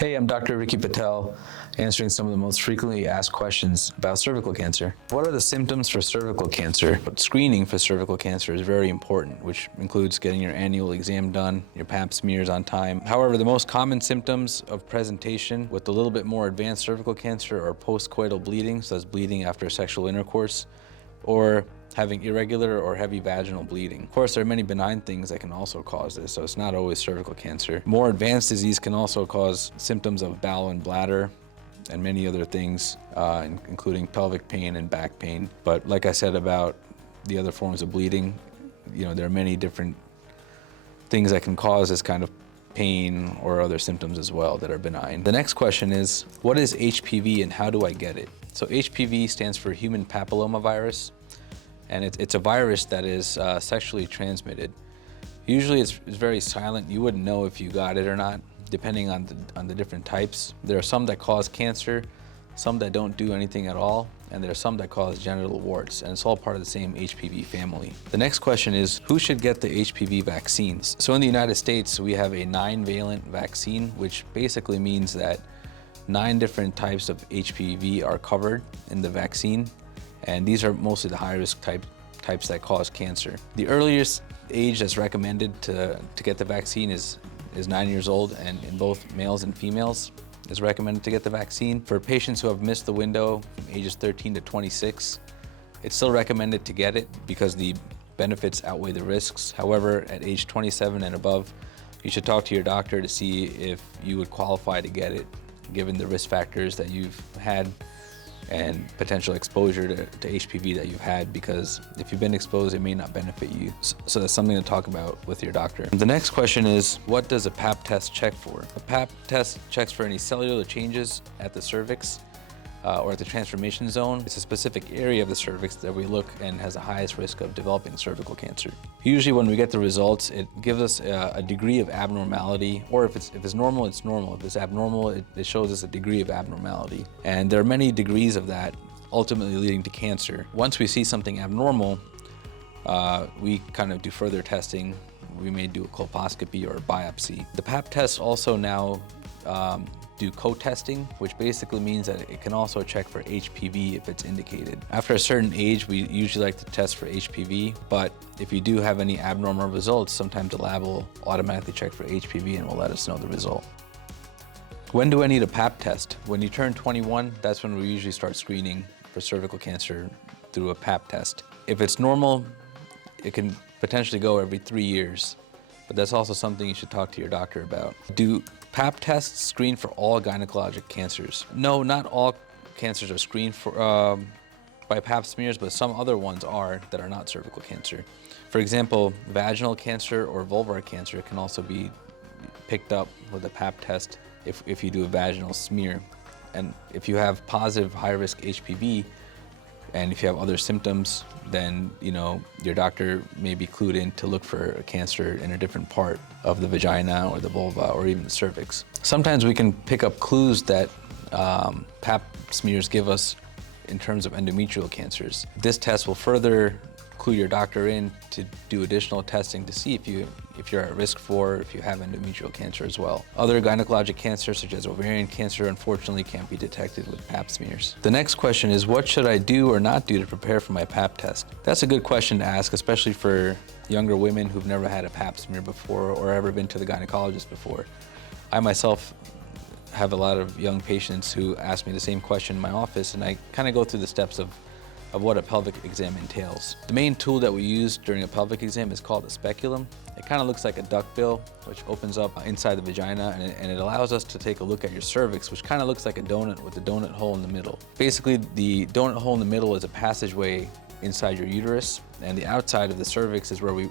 Hey, I'm Dr. Ricky Patel, answering some of the most frequently asked questions about cervical cancer. What are the symptoms for cervical cancer? Screening for cervical cancer is very important, which includes getting your annual exam done, your pap smears on time. However, the most common symptoms of presentation with a little bit more advanced cervical cancer are postcoital bleeding, so that's bleeding after sexual intercourse, or having irregular or heavy vaginal bleeding. Of course, there are many benign things that can also cause this, so it's not always cervical cancer. More advanced disease can also cause symptoms of bowel and bladder and many other things, including pelvic pain and back pain. But like I said about the other forms of bleeding, there are many different things that can cause this kind of pain or other symptoms as well that are benign. The next question is, what is HPV and how do I get it? So HPV stands for human papillomavirus, and it's a virus that is sexually transmitted. Usually it's very silent. You wouldn't know if you got it or not, depending on the different types. There are some that cause cancer, some that don't do anything at all, and there are some that cause genital warts, and it's all part of the same HPV family. The next question is, who should get the HPV vaccines? So in the United States, we have a 9-valent vaccine, which basically means that 9 different types of HPV are covered in the vaccine, and these are mostly the high-risk types that cause cancer. The earliest age that's recommended to get the vaccine is 9 years old, and in both males and females is recommended to get the vaccine. For patients who have missed the window from ages 13 to 26, it's still recommended to get it because the benefits outweigh the risks. However, at age 27 and above, you should talk to your doctor to see if you would qualify to get it, given the risk factors that you've had and potential exposure to HPV that you've had, because if you've been exposed, it may not benefit you. So that's something to talk about with your doctor. The next question is, what does a pap test check for? A pap test checks for any cellular changes at the cervix or at the transformation zone. It's a specific area of the cervix that we look and has the highest risk of developing cervical cancer. Usually when we get the results, it gives us a degree of abnormality, or if it's normal, it's normal. If it's abnormal, it shows us a degree of abnormality. And there are many degrees of that, ultimately leading to cancer. Once we see something abnormal, we kind of do further testing. We may do a colposcopy or a biopsy. The pap tests also now do co-testing, which basically means that it can also check for HPV if it's indicated. After a certain age, we usually like to test for HPV, but if you do have any abnormal results, sometimes the lab will automatically check for HPV and will let us know the result. When do I need a pap test? When you turn 21, that's when we usually start screening for cervical cancer through a pap test. If it's normal, it can potentially go every 3 years, but that's also something you should talk to your doctor about. Do pap tests screen for all gynecologic cancers? No, not all cancers are screened for by pap smears, but some other ones are that are not cervical cancer. For example, vaginal cancer or vulvar cancer can also be picked up with a pap test if you do a vaginal smear. And if you have positive high-risk HPV, and if you have other symptoms, then your doctor may be clued in to look for a cancer in a different part of the vagina or the vulva or even the cervix. Sometimes we can pick up clues that pap smears give us in terms of endometrial cancers. This test will further clue your doctor in to do additional testing to see if you're at risk for, if you have endometrial cancer as well. Other gynecologic cancers, such as ovarian cancer, unfortunately can't be detected with pap smears. The next question is, what should I do or not do to prepare for my pap test? That's a good question to ask, especially for younger women who've never had a pap smear before or ever been to the gynecologist before. I myself have a lot of young patients who ask me the same question in my office, and I kind of go through the steps of what a pelvic exam entails. The main tool that we use during a pelvic exam is called a speculum. It kind of looks like a duckbill, which opens up inside the vagina, and it allows us to take a look at your cervix, which kind of looks like a donut with a donut hole in the middle. Basically, the donut hole in the middle is a passageway inside your uterus, and the outside of the cervix is where we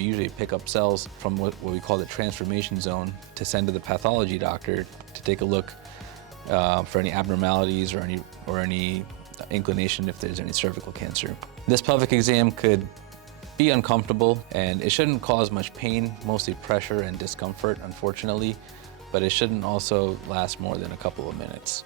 usually pick up cells from what we call the transformation zone to send to the pathology doctor to take a look for any abnormalities or any inclination if there's any cervical cancer. This pelvic exam could be uncomfortable, and it shouldn't cause much pain, mostly pressure and discomfort, unfortunately, but it shouldn't also last more than a couple of minutes.